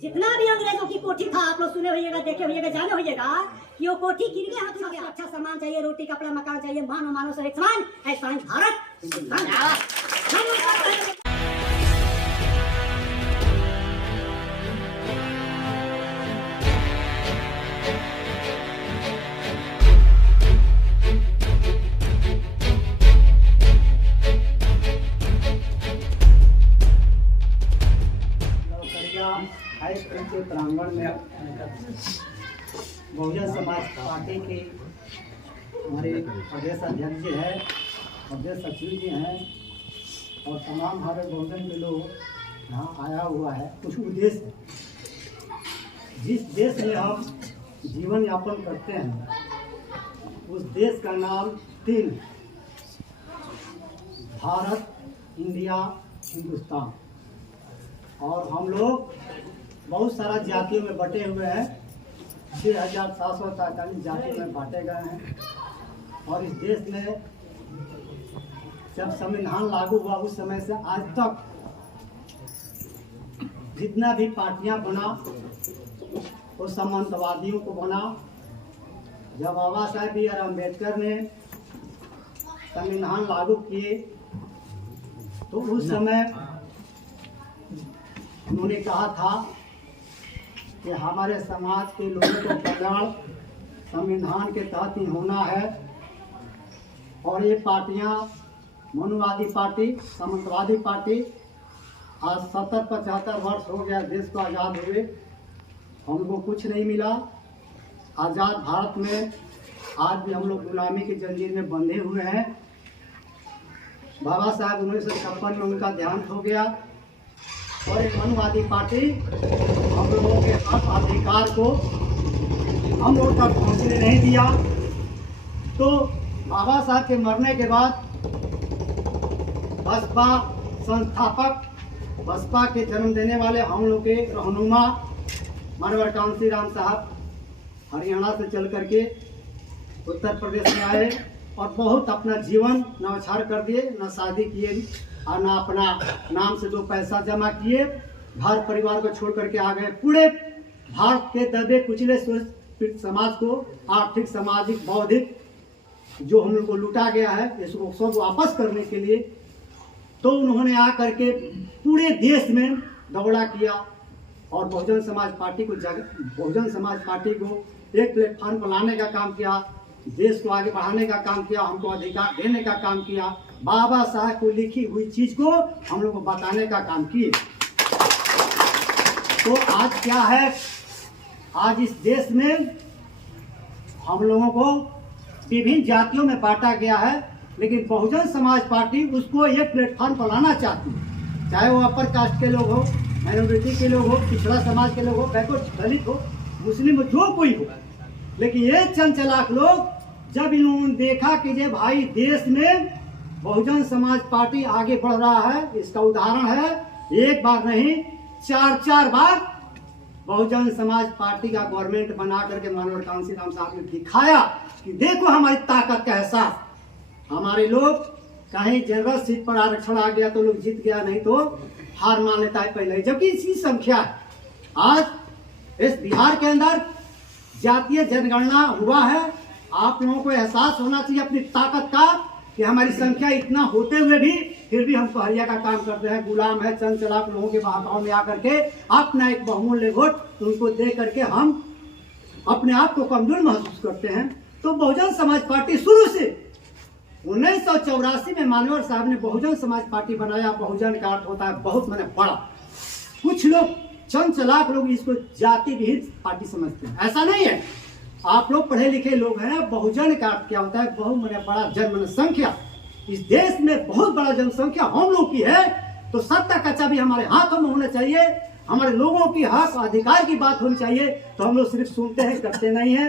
जितना भी अंग्रेजों की कोठी था आप लोग सुने होइएगा, देखे होइएगा, जाने होइएगा कि वो कोठी गिर गया। हाथ में अच्छा सामान चाहिए, रोटी कपड़ा मकान चाहिए, मानो मानो सब एक समान। ऐसा भारत हाई स्कूल के प्रांगण में बहुजन समाज पार्टी के हमारे प्रदेश अध्यक्ष जी हैं, प्रदेश सचिव जी हैं और तमाम हमारे बहुजन के लोग यहाँ आया हुआ है। कुछ उद्देश्य है, जिस देश में हम जीवन यापन करते हैं उस देश का नाम 3 भारत, इंडिया, हिंदुस्तान। और हम लोग बहुत सारा जातियों में बटे हुए हैं। 6743 जातियों में बांटे गए हैं। और इस देश में जब संविधान लागू हुआ उस समय से आज तक जितना भी पार्टियां बना वो सामंतवादियों को बना। जब बाबा साहब बी आर अम्बेडकर ने संविधान लागू किए तो उस समय उन्होंने कहा था कि हमारे समाज के लोगों को कल्याण संविधान के तहत ही होना है। और ये पार्टियां, मनुवादी पार्टी, सामंतवादी पार्टी, आज 70-75 वर्ष हो गया देश को आज़ाद हुए, हमको कुछ नहीं मिला। आज़ाद भारत में आज भी हम लोग गुलामी की जंजीर में बंधे हुए हैं। बाबा साहब 1956 में उनका देहांत हो गया और एक मनुवादी पार्टी हम लोगों के हक अधिकार को हम लोगों तक पहुँचने नहीं दिया। तो बाबा साहब के मरने के बाद बसपा संस्थापक, बसपा के जन्म देने वाले हम लोग के रहनुमा मानवर कांसी राम साहब हरियाणा से चल करके उत्तर प्रदेश में आए और बहुत अपना जीवन न्यौछावर कर दिए। न शादी किए और ना अपना नाम से 2 पैसा जमा किए, घर परिवार को छोड़ करके आ गए। पूरे भारत के दबे कुचले समाज को आर्थिक, सामाजिक, बौद्धिक जो हम लोग को लूटा गया है इसको सब वापस करने के लिए तो उन्होंने आ करके पूरे देश में दौड़ा किया और बहुजन समाज पार्टी को एक प्लेटफॉर्म पर लाने का काम किया, देश को आगे बढ़ाने का काम किया, हमको अधिकार देने का काम किया, बाबा साहब को लिखी हुई चीज को हम लोग को बताने का काम किए। तो आज क्या है, आज इस देश में हम लोगों को विभिन्न जातियों में बांटा गया है, लेकिन बहुजन समाज पार्टी उसको एक प्लेटफॉर्म पर लाना चाहती है। चाहे वो अपर कास्ट के लोग हो, माइनॉरिटी के लोग हो, पिछड़ा समाज के लोग हो, बैकवर्ड, दलित हो, मुस्लिम हो, जो कोई हो। लेकिन ये चंद चालाक लोग जब इन्होंने देखा कि ये भाई देश में बहुजन समाज पार्टी आगे बढ़ रहा है, इसका उदाहरण है 1 बार नहीं 4 बार बहुजन समाज पार्टी का गवर्नमेंट बना करके मानवर कांसी राम साहब ने दिखाया कि देखो हमारी ताकत का एहसास। हमारे लोग कहीं जनरल सीट पर आरक्षण आ गया तो लोग जीत गया, नहीं तो हार मान लेता है पहले। जबकि इसकी संख्या आज इस बिहार के अंदर जातीय जनगणना हुआ है। आप लोगों को एहसास होना चाहिए अपनी ताकत का कि हमारी संख्या इतना होते हुए भी फिर भी हम पहरिया का काम करते हैं, गुलाम है, चंद चलाक लोगों के बहकाव में आकर के अपना एक बहुमूल्य वोट उनको दे करके हम अपने आप को कमजोर महसूस करते हैं। तो बहुजन समाज पार्टी शुरू से 1984 में मानवर साहब ने बहुजन समाज पार्टी बनाया। बहुजन का अर्थ होता है बहुत, माने बड़ा। कुछ लोग, चंद चलाक लोग इसको जाति विहित पार्टी समझते हैं, ऐसा नहीं है। आप लोग पढ़े लिखे लोग हैं। बहुजन का अर्थ क्या होता है, बहु माने बड़ा, जनसंख्या। इस देश में बहुत बड़ा जनसंख्या हम लोग की है, तो सत्ता का चाबी हमारे हाथों में होना चाहिए। हमारे लोगों की हक अधिकार की बात होनी चाहिए। तो हम लोग सिर्फ सुनते हैं, करते नहीं है।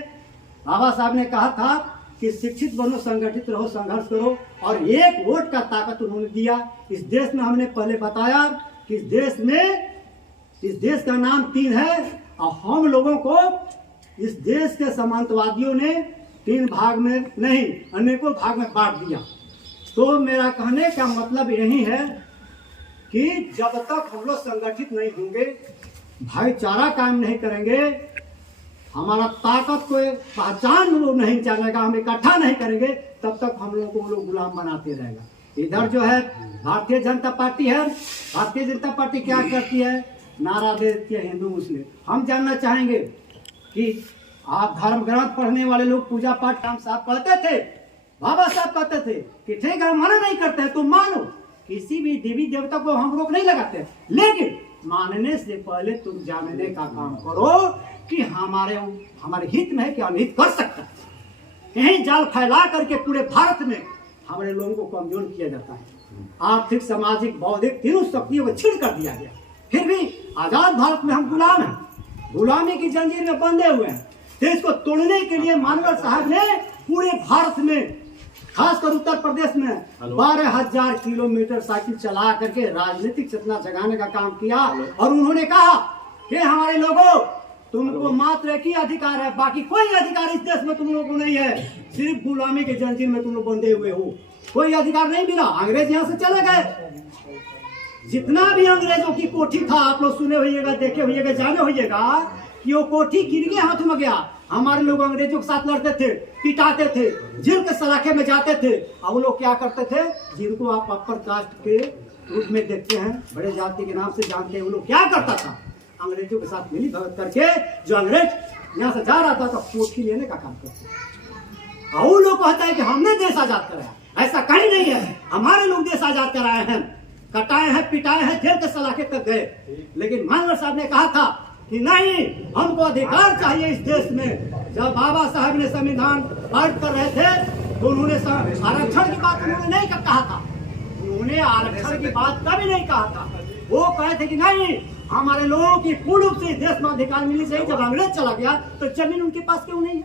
बाबा साहब ने कहा था कि शिक्षित बनो, संगठित रहो, संघर्ष करो, और 1 वोट का ताकत उन्होंने दिया। इस देश में हमने पहले बताया कि इस देश का नाम 3 है और हम लोगों को इस देश के सामंतवादियों ने 3 भाग में नहीं, अनेकों भाग में बांट दिया। तो मेरा कहने का मतलब यही है कि जब तक हम लोग संगठित नहीं होंगे, भाईचारा कायम नहीं करेंगे, हमारा ताकत को पहचान लोग नहीं चलेगा, हम इकट्ठा नहीं करेंगे, तब तक हम लोगों को वो लोग गुलाम बनाते रहेगा। इधर जो है भारतीय जनता पार्टी है, भारतीय जनता पार्टी क्या करती है, नारा देती है हिंदू मुस्लिम। हम जानना चाहेंगे कि आप धर्म ग्रंथ पढ़ने वाले लोग पूजा पाठ राम साहब कहते थे, बाबा साहब कहते थे कि ठीक है मना नहीं करते हैं, तुम मानो, किसी भी देवी देवता को हम रोक नहीं लगाते, लेकिन मानने से पहले तुम जानने का काम करो कि हमारे हित में है कि अनहित कर सकता है। कहीं जाल फैला करके पूरे भारत में हमारे लोगों को कमजोर किया जाता है, आर्थिक सामाजिक बौद्धिक तीनों शक्तियों को छीन कर दिया गया। फिर भी आजाद भारत में हम गुलाम हैं, गुलामी की जंजीर में बंधे हुए हैं। तो इसको तोड़ने के लिए मानवर साहब ने पूरे भारत में, खासकर उत्तर प्रदेश में 12,000 किलोमीटर साइकिल चला करके राजनीतिक चेतना जगाने का काम किया। और उन्होंने कहा कि हमारे लोगों, तुमको मात्र एक ही अधिकार है, बाकी कोई अधिकार इस देश में तुम लोगों को नहीं है, सिर्फ गुलामी के जंजीर में तुम लोग बंधे हुए हो, कोई अधिकार नहीं मिला। अंग्रेज यहाँ से चले गए, जितना भी अंग्रेजों की कोठी था आप लोग सुने होइएगा, देखे होइएगा, जाने होइएगा कि वो कोठी किनके हाथ में गया। हमारे लोग अंग्रेजों के साथ लड़ते थे, पिटाते थे, जेल के सलाखे में जाते थे। अब वो लोग क्या करते थे, जिनको आप अपर कास्ट के रूप में देखते हैं, बड़े जाति के नाम से जानते हैं, वो लोग क्या करता था, अंग्रेजों के साथ मिली भगत करके जो अंग्रेज यहाँ से जा रहा था तो कोठी लेने का काम करते। और वो लोग कहता है कि हमने देश आजाद कराया, ऐसा कहीं नहीं है, हमारे लोग देश आजाद कराए हैं, कटाए हैं, पिटाए हैं, जेल के सलाखे तक गए। लेकिन मानवर साहब ने कहा था कि नहीं, हमको अधिकार चाहिए इस देश में। जब बाबा साहब ने संविधान पारित कर रहे थे तो उन्होंने आरक्षण की बात उन्होंने नहीं कहा था, उन्होंने आरक्षण की बात कभी नहीं कहा था। वो कहे थे कि नहीं, हमारे लोगों की पूर्ण रूप से देश में अधिकार मिलनी चाहिए। जब अंग्रेज चला गया तो जमीन उनके पास क्यों नहीं है,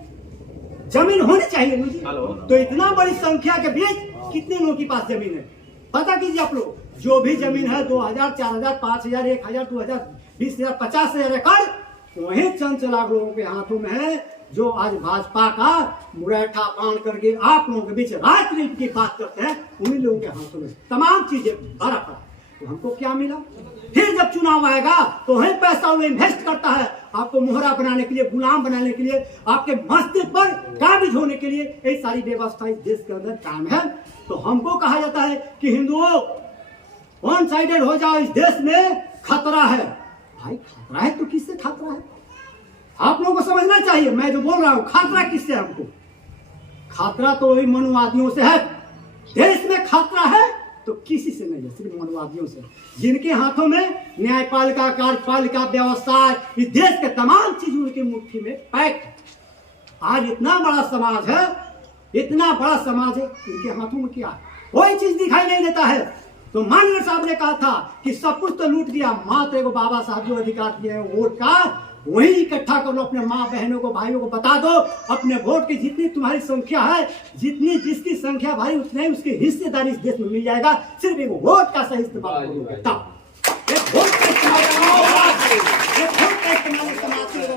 जमीन होनी चाहिए मुझे। तो इतना बड़ी संख्या के बीच कितने लोगों के पास जमीन है पता कीजिए आप लोग। जो भी जमीन है 2,000, 4,000, 5,000, 1,000, 2,000, 20,000, 50,000 एकड़ वही चंद लाख लोगों के हाथों में है, जो आज भाजपा का मुरैठा बांध करके आप लोगों के बीच राजनीति की बात करते हैं, उन्हीं लोगों के हाथों में तमाम चीजें भरा पड़ा। तो हमको क्या मिला, फिर जब चुनाव आएगा तो वही पैसा वो इन्वेस्ट करता है आपको मोहरा बनाने के लिए, गुलाम बनाने के लिए, आपके मस्तिष्क पर काबिज होने के लिए। ये सारी व्यवस्था इस देश के अंदर काम है। तो हमको कहा जाता है कि हिंदुओं वन साइडेड हो जाओ, इस देश में खतरा है। भाई खतरा है तो किससे खतरा है, आप लोगों को समझना चाहिए। मैं जो बोल रहा हूँ खतरा किससे, हमको खतरा तो वही मनुवादियों से है। देश में खतरा है तो किसी से नहीं है, सिर्फ मनुवादियों से, जिनके हाथों में न्यायपालिका, कार्यपालिका व्यवस्था, इस देश के तमाम चीज उनकी मुट्ठी में पैक है। आज इतना बड़ा समाज है, इतना बड़ा समाज है, इनके हाथों में क्या है, कोई चीज दिखाई नहीं देता है। तो मानवर साहब ने कहा था कि सब कुछ तो लूट दिया, मात्र को बाबा साहब जो अधिकार दिए हैं वोट का, वही इकट्ठा कर लो, अपने माँ बहनों को, भाइयों को बता दो, अपने वोट की जितनी तुम्हारी संख्या है, जितनी जिसकी संख्या भाई उतने ही उसकी हिस्सेदारी इस देश में मिल जाएगा। सिर्फ एक वोट का सही इस्तेमाल करोगे तब। वोट का इस्तेमाल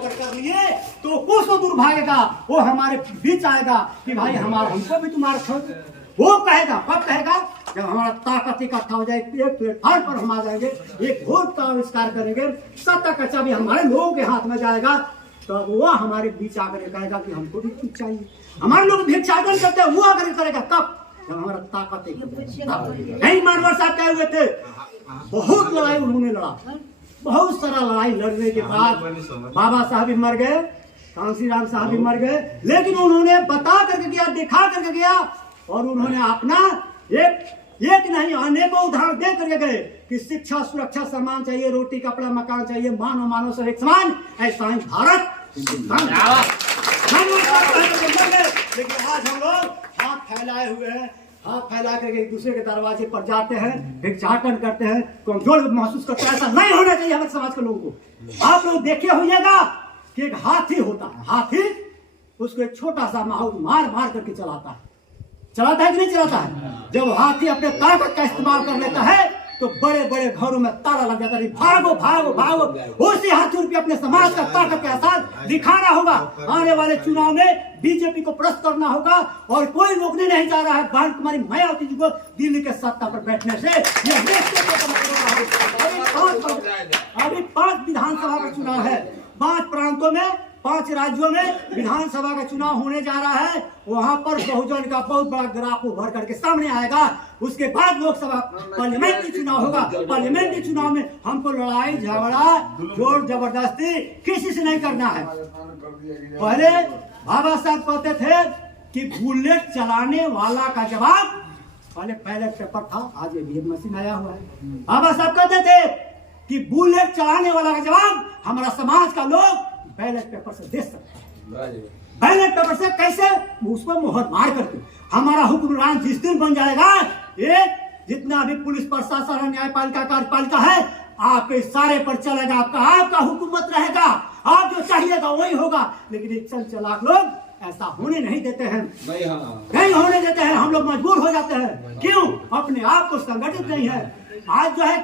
कर लिए तो कोसों दूर भागेगा, वो हमारे बीच आएगा कि भाई हमारा, हमको भी तुम्हारा, वो कहेगा, कब कहेगा, जब हमारा ताकत इकट्ठा हो जाए, एक प्लेटफॉर्म पर हम आ जाएंगे, एक वोट का आविष्कार करेंगे, सत्ता का चाबी हमारे लोगों के हाथ में जाएगा, तो वो हमारे बीच आकर कहेगा कि हमको भी कुछ चाहिए। हमारे लोग भिक्षाटन करते हैं, वो आकर करेगा तब, जब हमारा ताकत नहीं। मानवर साहब कहे हुए थे, बहुत लड़ाई उन्होंने लड़ा, बहुत सारा लड़ाई लड़ने के बाद बाबा साहब भी मर गए, कांसीराम साहब भी मर गए, लेकिन उन्होंने बता करके गया, दिखा करके गया, और उन्होंने अपना एक नहीं अनेकों उदाहरण दे करके गए कि शिक्षा, सुरक्षा, सम्मान चाहिए, रोटी कपड़ा मकान चाहिए, मानव मानव से एक समान, ऐसा ही भारत। लेकिन आज हम लोग हाथ फैलाए हुए हैं, हाथ फैला करके एक दूसरे के दरवाजे पर जाते हैं, भिक्षाटन करते हैं, कमजोर महसूस करते हैं। ऐसा नहीं होना चाहिए हमारे समाज के लोगों को। आप लोग देखे होइएगा कि एक हाथी होता है, हाथी उसको एक छोटा सा माहौल मार मार करके चलाता है कि नहीं चलाता है। जब हाथी अपने ताकत का इस्तेमाल कर लेता है तो बड़े बड़े घरों में ताला लग जाता है, भागो भागो भागो। उसी हाथी रुपये अपने समाज का ताकत के साथ दिखाना होगा। आने वाले चुनाव में बीजेपी को परास्त करना होगा और कोई रोकने नहीं जा रहा है बहन कुमारी मायावती जी को दिल्ली के सत्ता पर बैठने से। अभी 5 विधानसभा का चुनाव है, 5 प्रांतों में 5 राज्यों में विधानसभा का चुनाव होने जा रहा है। वहां पर बहुजन का बहुत बड़ा ग्राफ उभर करके सामने आएगा। उसके बाद लोकसभा पार्लियामेंट्री चुनाव होगा। पार्लियामेंट्री चुनाव में हमको लड़ाई झगड़ा जोर जबरदस्ती किसी से नहीं करना है। पहले बाबा साहब कहते थे कि बुलेट चलाने वाला का जवाब, पहले पेपर था, आज ये मशीन आया हुआ है। बाबा साहब कहते थे कि बुलेट चलाने वाला का जवाब हमारा समाज का लोग बैलेट पेपर से दे सकते हैं। बैलेट पेपर से कैसे? उसको मोहर मार करके। हमारा हुक्मरान जिस दिन बन जाएगा, ये जितना भी पुलिस प्रशासन न्यायपालिका कार्यपालिका है आपके सारे पर चलेगा। आपका हुकूमत रहेगा, आप जो चाहिएगा वही होगा। लेकिन ये चल चलाक लोग ऐसा होने नहीं देते हैं, नहीं होने देते हैं। हम लोग मजबूर हो जाते हैं। क्यों? अपने आप को संगठित नहीं है। आज जो है